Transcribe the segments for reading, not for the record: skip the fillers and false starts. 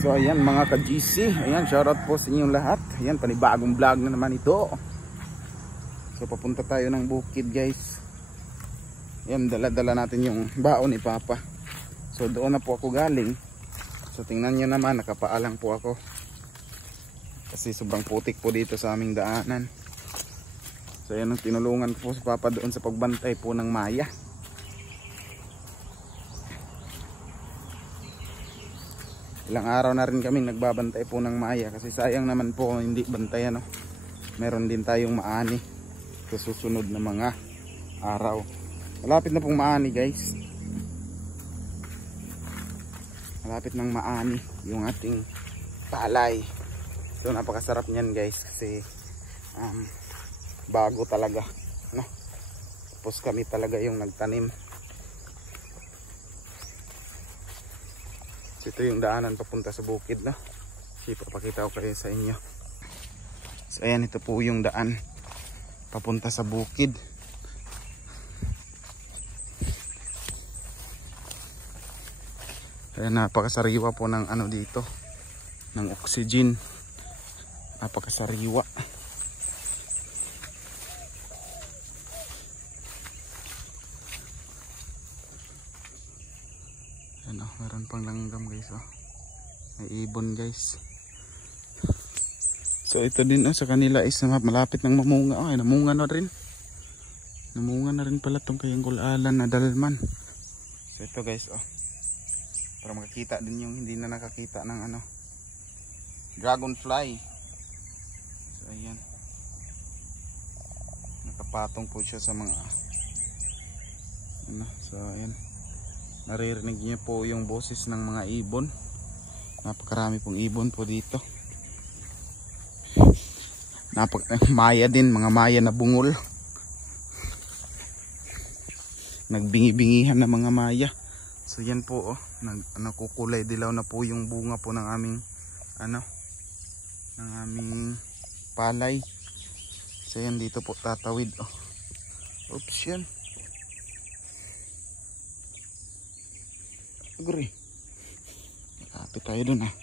So ayan mga ka-GC, ayan, shoutout po sa inyong lahat. Ayan, panibagong vlog na naman ito. So papunta tayo ng bukid guys. Ayan, dala-dala natin yung baon ni Papa. So doon na po ako galing. So tingnan nyo naman, nakapaalang po ako. Kasi sobrang putik po dito sa aming daanan. So ayan, ang tinulungan po sa Papa doon sa pagbantay po ng maya. Ilang araw na rin kaming nagbabantay po ng maya kasi sayang naman po hindi bantayan, no? Meron din tayong maani sa susunod na mga araw. Malapit na pong maani guys. Malapit nang maani yung ating palay. So napakasarap niyan guys kasi bago talaga, no? Tapos kami talaga yung nagtanim. Ito yung daanan papunta sa bukid, no? Ipapakita ko kayo sa inyo. So ayan, ito po yung daan papunta sa bukid. Ayan, napakasariwa po ng ano dito, ng oxygen. Napakasariwa. Ano, meron pang langgam guys, oh. May ibon guys. So ito din, oh, sa kanila is malapit ng mamunga. Oh, ay, namunga na rin. Namunga na rin pala tong kayanggol-alan na dalman. So ito guys, oh. Para makakita din yung hindi na nakakita ng ano, dragonfly. So ayan. Nakapatong po siya sa mga ano, so ayan. Naririnig niyo po yung boses ng mga ibon. Napakarami pong ibon po dito. Maya din, mga maya na bungol. Nagbingi-bingihan na mga maya. So yan po, oh, nakukulay dilaw na po yung bunga po ng aming ano, ng aming palay. So yan, dito po tatawid, oh. Oops, yan. Agri. Kapit tayo dun, ah.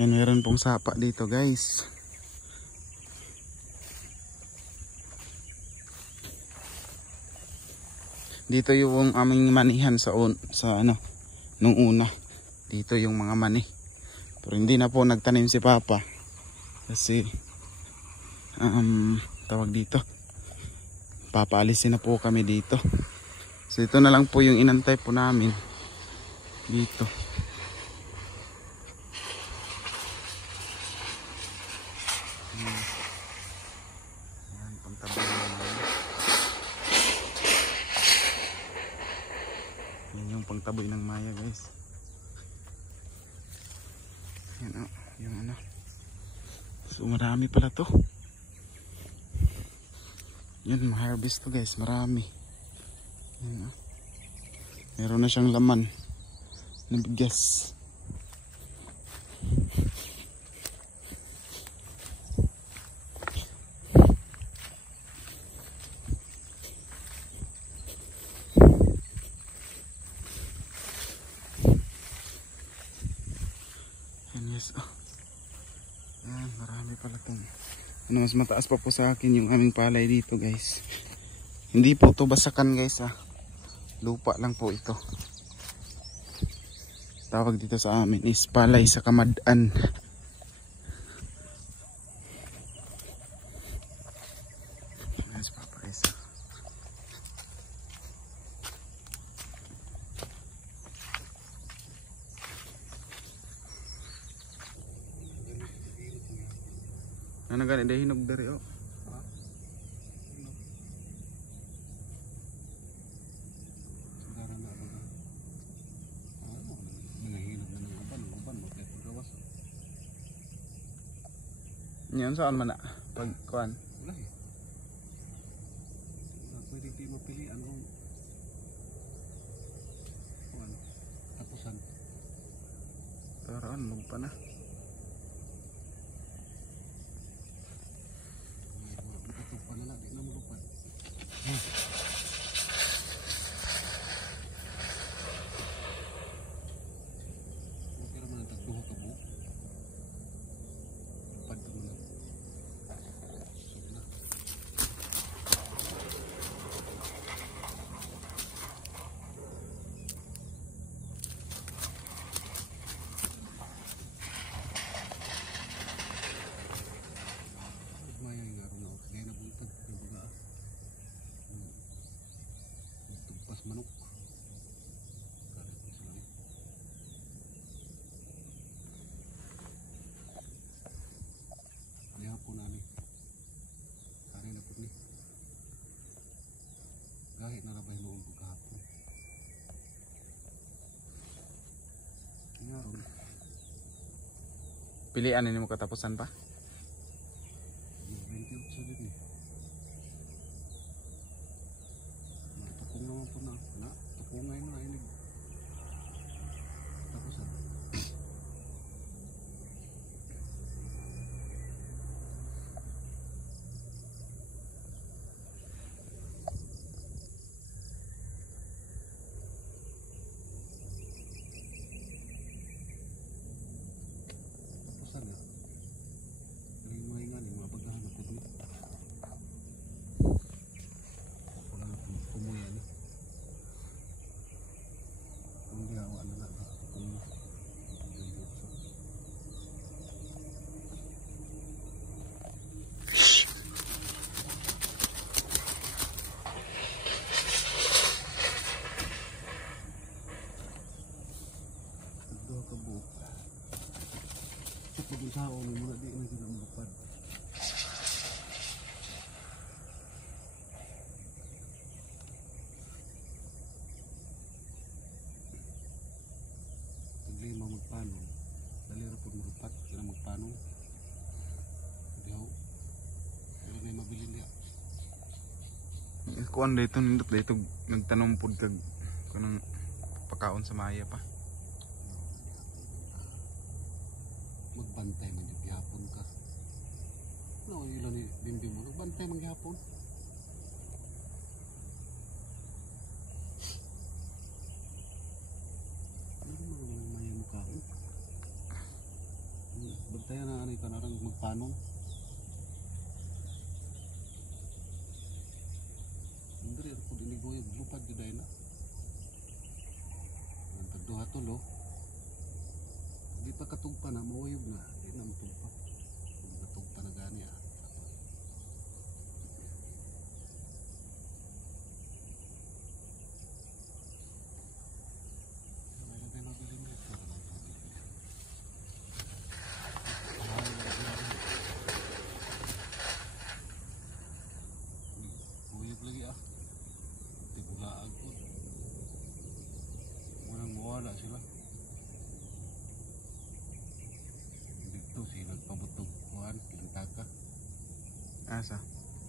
Yan, meron pong sapa dito guys. Dito yung aming manihan sa ano, nung una. Dito yung mga mani. Pero hindi na po nagtanim si Papa. Kasi tawag dito, papaalisin na po kami dito. So ito na lang po yung inantay po namin dito. Ayan, pangtabay naman. Yan yung pangtaboy ng maya guys. Yan, oh, yung ano. So marami pala to. Yan, ma-harvest to guys, marami. Yan, oh. Meron na siyang laman na bigas. Yan, yes, oh. Yan, marami pala itong ano, mas mataas pa po sa akin yung aming palay dito guys. Hindi po to basakan guys, ah. Lupa lang po ito. Tawag dito sa amin is palay sa kamadaan. Yes, Papa guys. Ano ganit dahil hinog dari, oh. Yan saan man na pagkuan. Wala eh. Pwede di mapilian kung kuan tapusan. Taraan lug pa na. Ito pa na di na mo lupa. Lawas manok. Karet ko sa langit. Kaya po nani. Kari na po ni. Gahit na rabay noong pagkahapon. Kaya ron. Pilian ini mo katapusan pa? Yung 28 din eh. Natakong naman po na. Takungay na inig. Tapusan. Tapusan ya. Kaya mga ingan yung mga paghahanap ko dito. Wala na pumuyan eh. Kung gihawa na na. Kung duha ka buok. Sa pag-usaon mo muna di na sila malupad. Lima magpanong. Dali ra pud marupat sila magpanong. Dihaw. Dili may mabili niya. Kuan dito nindot dito nagtanom pud kag kanang pakaon sa maya pa. Magbantay man di gihapon ka. No, ilan ni bimbi mo nagbantay man gihapon. Ano man may mukhaon. Bantayan na ani ka narang magpanong. Hindi rin po dinigoy lupad di dahil na. Ang tagduha tulo. Di pa katugpa na, mawayog na. Di na matugpa. Kung katugpa na gani ah. Mayroon kayo nabili mo ito. Mawayog lagi ah. Tigulaan po. Walang mawala sila. Dito si nagpabutog kuhan, kilintaka. Asa?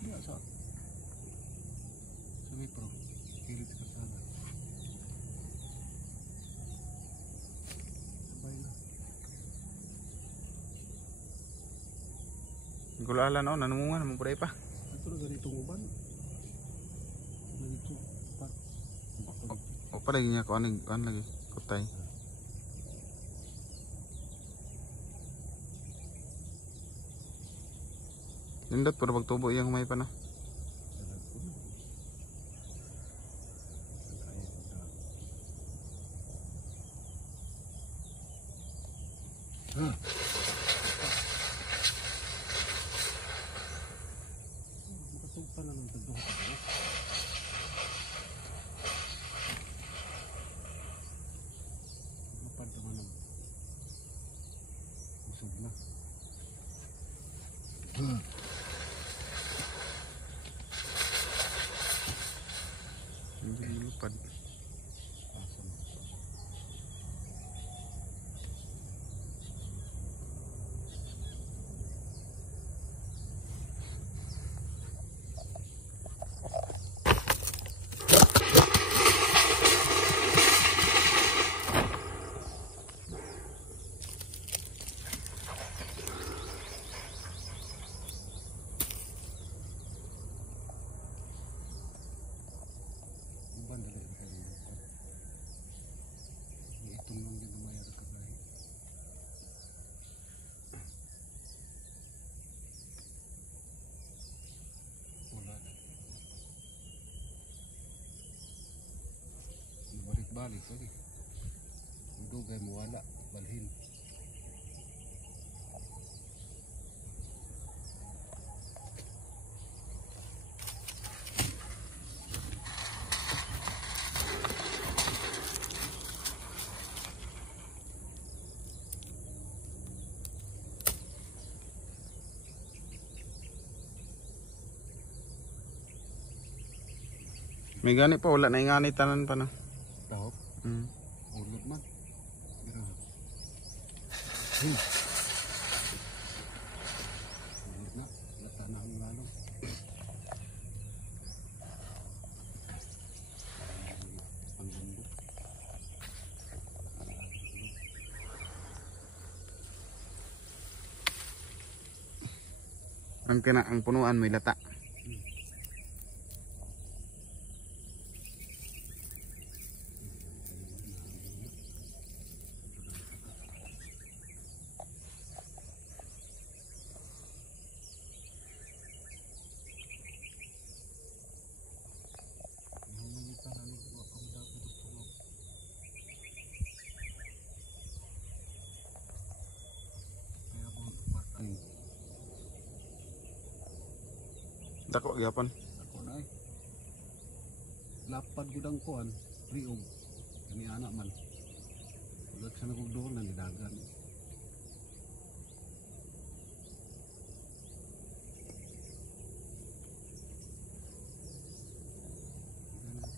Iya sa Wipro, kilit ka sana. Sabay na. Gulala no, nanumungan mo pud pa. Ito na ganitong uban. Ganito, pat. O pa lagi nga kuan lagi kutay. Nindot puro pagtubo iyang humay pa na. Salag ko na. Kaya ko na. Makatugpa na ng tagduha ka ba? Mapad naman ng usog na. Hindi lupad. Asa mo? Uban dali na kayo lupad. Itong lang din na mayroon ka ba? Wala. Balik-balik lagi. Ang dugay mo wala. Balhin. May gani pa, wala na ingani tanan pa na. Tawag? Ulot man. Pero ulot na. Lata na ang lalo. Panggundok. Ang punuan may lata. Dako gyapon. Ako na eh. Lapad gudang kuan, riog. Kani anak man. Ulat sa nagugdoon na nidagan.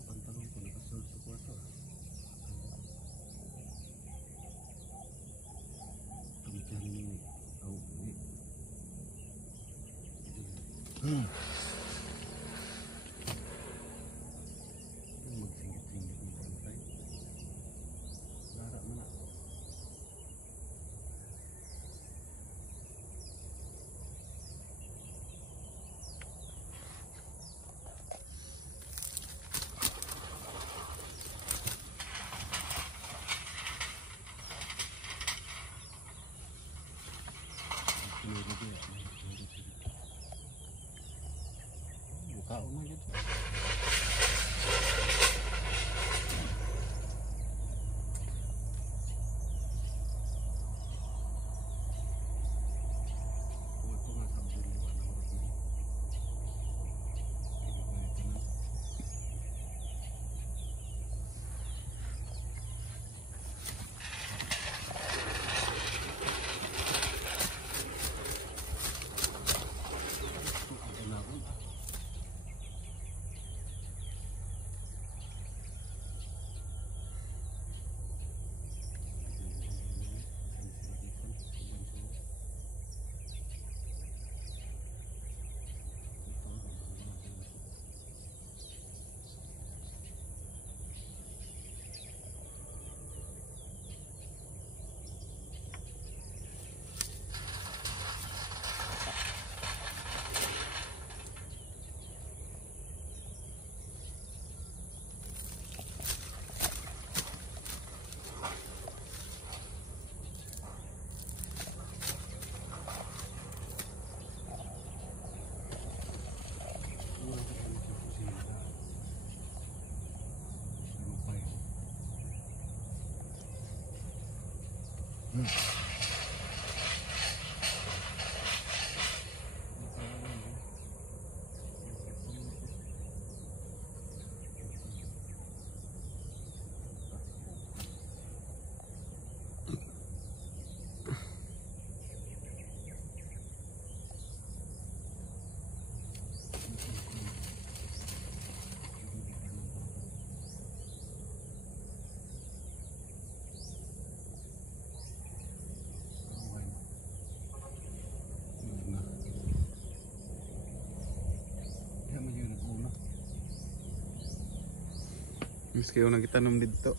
Pantalon ko nakasulod sa kwarto. Tumikihan ni au ni. Magsingit-singit ng bantay. Lara mo na. Bukao na yun. Mas kayo nagitanom dito.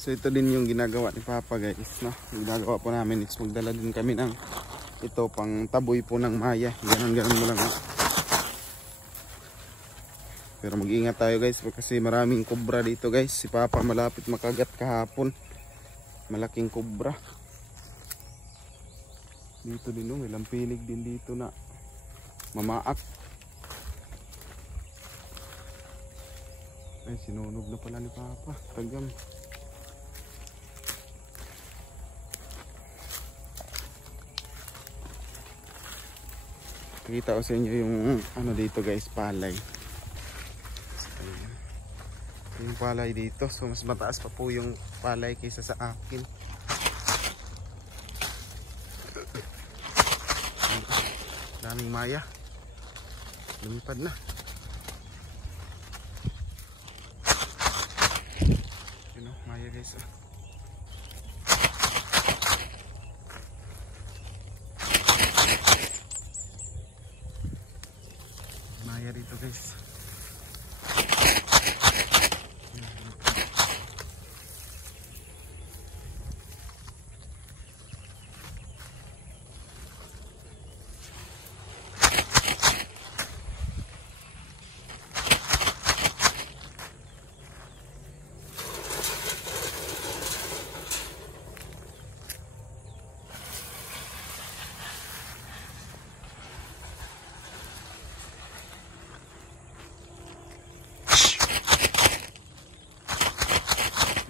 So ito din yung ginagawa ni Papa guys, no? Ginagawa po namin is magdala din kami ng ito pang taboy po ng maya. Ganun mo lang. Pero mag-ingat tayo guys kasi maraming kobra dito guys. Si Papa malapit makagat kahapon. Malaking kobra. Dito din may lampilig din dito na mamaak. Ay, sinunog na pala ni Papa. Tagam. Kita ko sa inyo yung ano dito guys, palay. Yung palay dito, so mas mataas pa po yung palay kaysa sa akin. Daming maya. Lumipad na. Yun o, maya guys. Maya dito guys.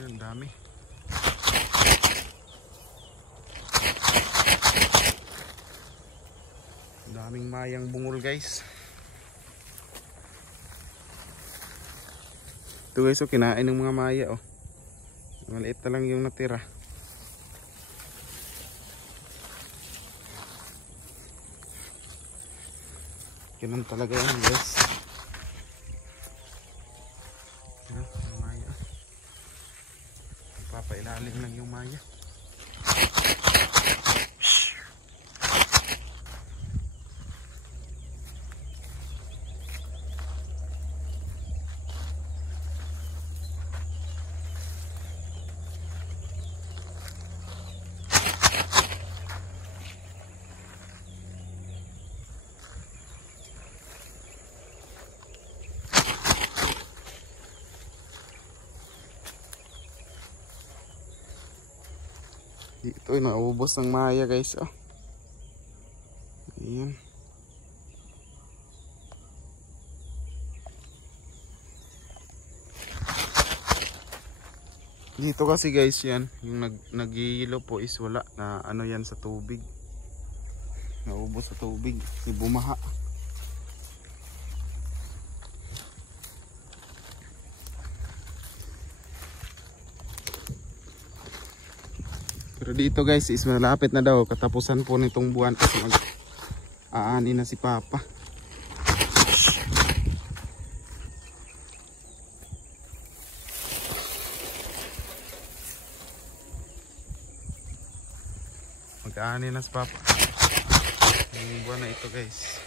Ang dami. Daming mayang bungol guys. Ito guys, oh, kinain ng mga maya oh. Maliit na lang yung natira. Ganun talaga yan guys. Papailalim lang yung maya. Dito ay naubos ng maya guys oh. Ayan. Dito kasi guys yan, yung nagihilo po is wala na ano yan sa tubig. Naubos sa tubig, bumaha. Pero dito guys is malapit na daw katapusan po nitong buwan kasi mag-aani na si Papa. Mag-aani na si Papa. Yung buwan na ito guys.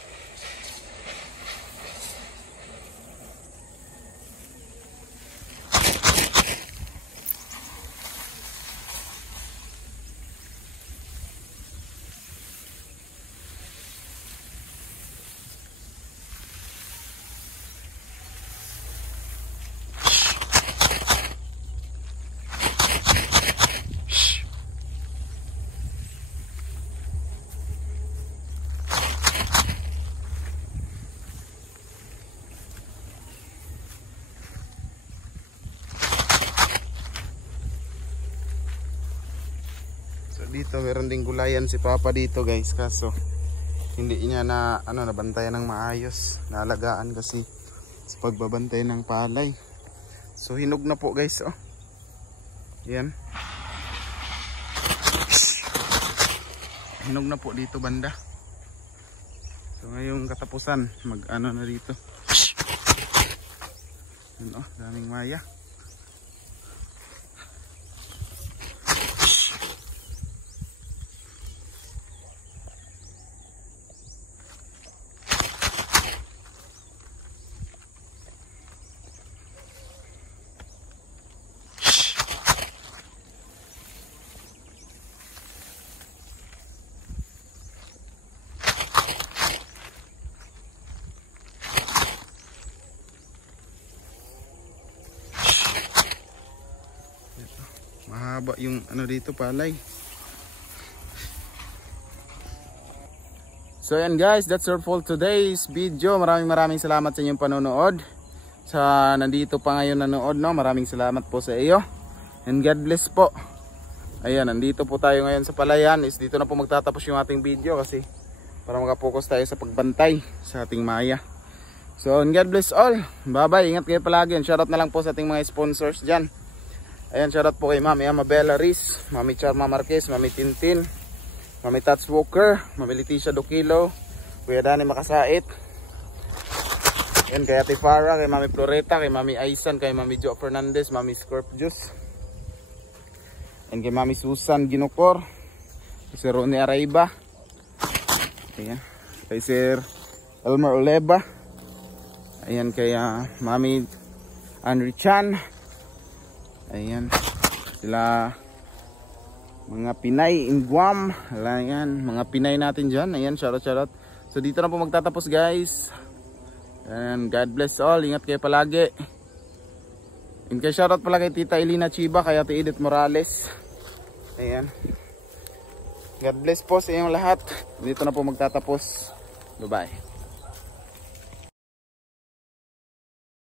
Dito meron ding gulayan si Papa dito guys, kaso hindi niya na nabantayan ng maayos, naalagaan kasi sa pagbabantay ng palay. So hinog na po guys oh. Yan. Hinog na po dito banda. So ngayong katapusan mag-ano na dito. Yan oh, daming maya. Mahaba yung ano dito palay. So yan guys, that's all for today's video. Maraming salamat sa inyong panonood. Sa nandito pa ngayon nanood, no, maraming salamat po sa iyo. And God bless po. Ayan, nandito po tayo ngayon sa palayan. Dito na po magtatapos yung ating video kasi para makapokus tayo sa pagbantay sa ating maya. So and God bless all. Bye bye, ingat kayo palagi. And shoutout na lang po sa ating mga sponsors dyan. Ayan, shoutout po kay Mami Amabella Riz, Mami Charma Marquez, Mami Tintin, Mami Tats Walker, Mami Leticia Dokilo, Kuya Dani Makasait. Yan kay Ate Farah, kay Mami Floreta, kay Mami Aisan, kay Mami Jo Fernandez, Mami Scorpius. Yan kay Mami Susan Ginocor, kay Sir Ronnie Araiba. Ayan, kay Sir Elmer Oleba. Ayan kay Mami Henry Chan. Ayan, sila mga Pinay in Guam. Ayan, mga Pinay natin dyan. Ayan, shoutout. So dito na po magtatapos guys. And God bless all. Ingat kayo palagi. And kay shoutout pala kay Tita Elina Chiba, kay Ate Edith Morales. Ayan, God bless po sa inyong lahat. Dito na po magtatapos. Bye bye.